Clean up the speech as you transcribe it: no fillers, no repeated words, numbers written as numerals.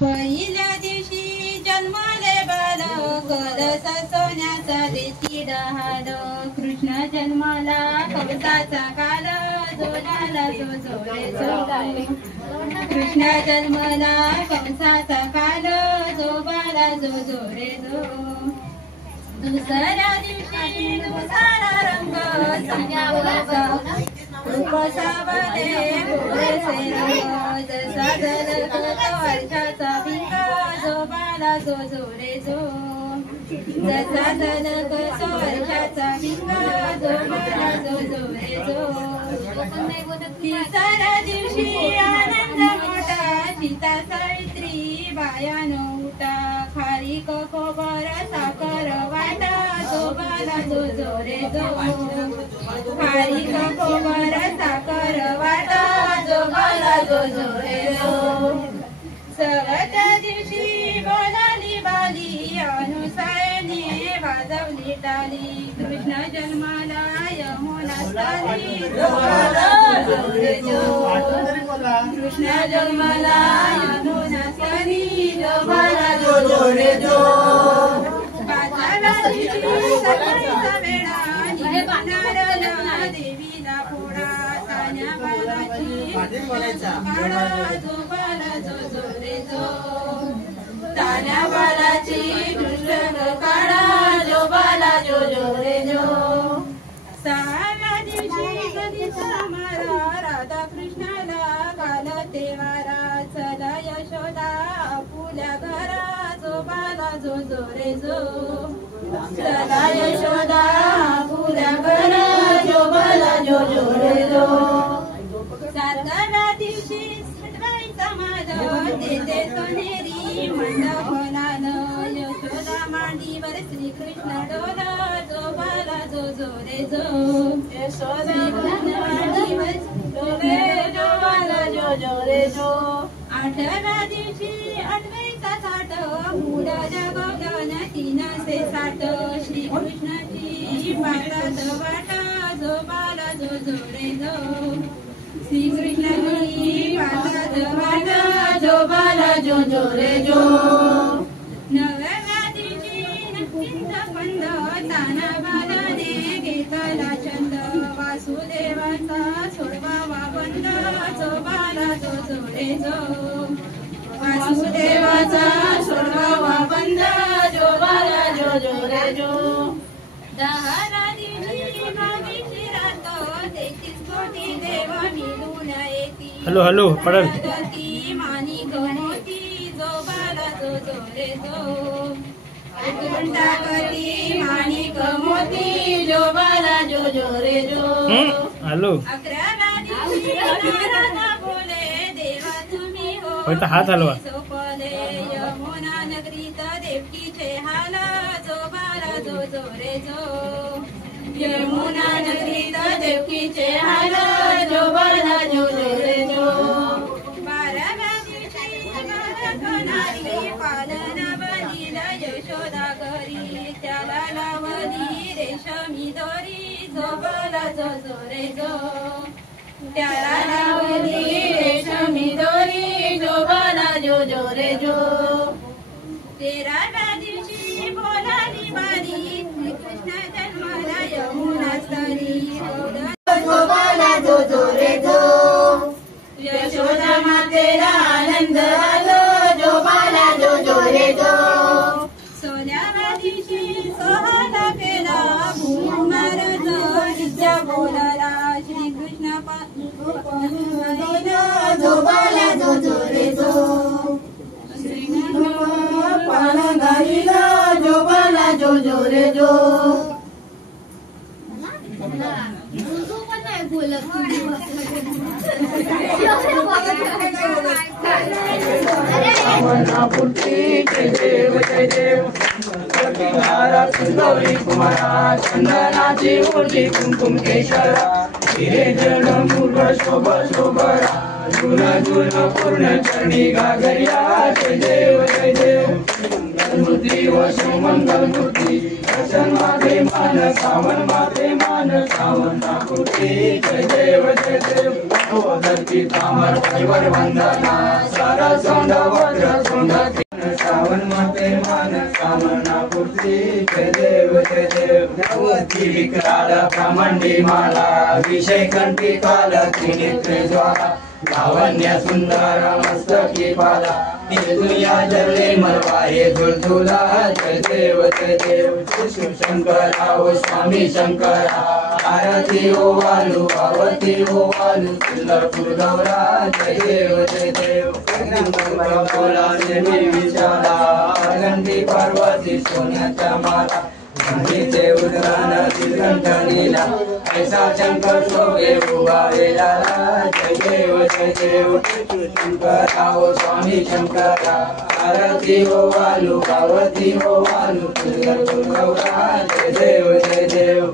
पहिल्या दिवशी जन्माले बाल कलस सोन्याचा देशी डहाल कृष्ण जन्माला कंसाचा काल जोडाला जोडे जोडे कृष्ण जन्माला कंसाचा काल जोबाला जोडे जो दुसऱ्या दिवशी दुसरा रंग संध्यावरचा रूपसावले पुरेसे रंग जसा जलक वर्षाचा भिंगा जोबाला जोडे जो जसा जलक वर्षाचा भिंगा जोबाला जोडे जो तिसऱ्या दिवशी आनंद मोठा सीता सावित्री बायानो उठा खारीक खोबर साखर वाटा जोबाला जोडे जो खारीक खोबर साखर वाटा जोबाला जोडे जो सवच्या दिवशी बोलाली बाली अनुसायने वाजवली टाली कृष्ण जन्माला यमुनास्थानी जोबाला जोडे जो कृष्ण जन्माला यमुनास्थानी जोबाला जोडे जो पाचाला दिवशी सकाळचा वेळा निघणारला देवीला फोडा तान्या बालाची काढा जोबाला जोडे जो तान्या बालाची कृष्ण काढा जोबाला जोडे जो सहाव्या दिवशी कधीचा मारा राधा कृष्णाला काल तेवारा चला यशोदा आपुल्या घरा जोबाला जोडे जो चला यशोदा आपुल्या घरा जोबाला जोडे जो सातव्या दिवशी सटवायचा माझ तेथे सोनेरी मंडपनान यशोदा मांडीवर श्रीकृष्ण डोला जोबाला जोडे जो यशोदा मांडीवर डोले जोबाला जोडे जो आठव्या दिवशी आठवायचा साठ मूळ जगवलन 360 श्रीकृष्णाची पाटात वाटा जोबाला जोडे जो श्रीकृष्णाची पाटात वाटा जोबाला जोडे जो नवव्या दिवशी नक्कींचा पंध ताना बालाने घेतला छंद वासुदेवाचा सोडवावा बंद जोबाला जोडे जो वासुदेवाचा सोडवावा बंद जोबाला जोडे जो दहाव्या दिवशी भावीची रात 33 कोटी देव मिळून येती हॅलो पडल माणिक मोती जोबाला जोडे जो टाकती माणिक मोती जोबाला जोडे जो हॅलो 11व्या दिवशी नारद बोले देवा तुम्ही हो हात हलवा यमुना नगरीत देवकीचे हाल जोबाला जोडे जो यमुना नगरीत देवकीचे हाल जोबाला जोडे जो 12व्या दिवशी बालकनारी पालन बनीला यशोदा घरी त्याला लावली रेशमी दोरी जोबाला जोडे जो त्याला लावली रेशमी दोरी जोबाला जोडे जो 13व्या दिवशी बोलाली बारी कृष्ण जन्माला यमुनास्थानी जोबाला जोडे जो यशोदा मातेला आनंद आलो जोबाला जोडे जो 16व्या दिवशी सोहळा केला जो जय देव गौरी कुमारा चंदनाची मूर्ती कुंकुम केशरा हिरे जन मूर्ख शोभ शोभरा जुन जुन पूर्ण चरणी गागरिया जय देव मूर्ती व शिवमंगल मूर्ती दर्शन माते मान सावन नाकुर्ती जय देव धरती तामर परिवर वंदना सारा सोंड वज्र सोंड सावन माते मान सामना पूर्ती जय देव भगवती विकराल ब्रह्मंडी माला विषय कंठी काल त्रिनेत्र ज्वाला लावण्य सुंदर मस्तकी पाला दुनिया जरले मरवारे झुलझुला जय देव शिव शंकरा ओ स्वामी शंकरा आरती ओ वालू आवती ओ वालू सुंदरपुर गौरा जय देव बोला देवी विशाला आनंदी पार्वती सोन्याच्या माला गंगेचे उदरान श्रीकंठ लीला ऐसा शंकर शोभे उभारेला जय देव शंकरा ओ स्वामी शंकरा आरती हो वालू पार्वती हो वालू सुंदरपुर गौरा जय देव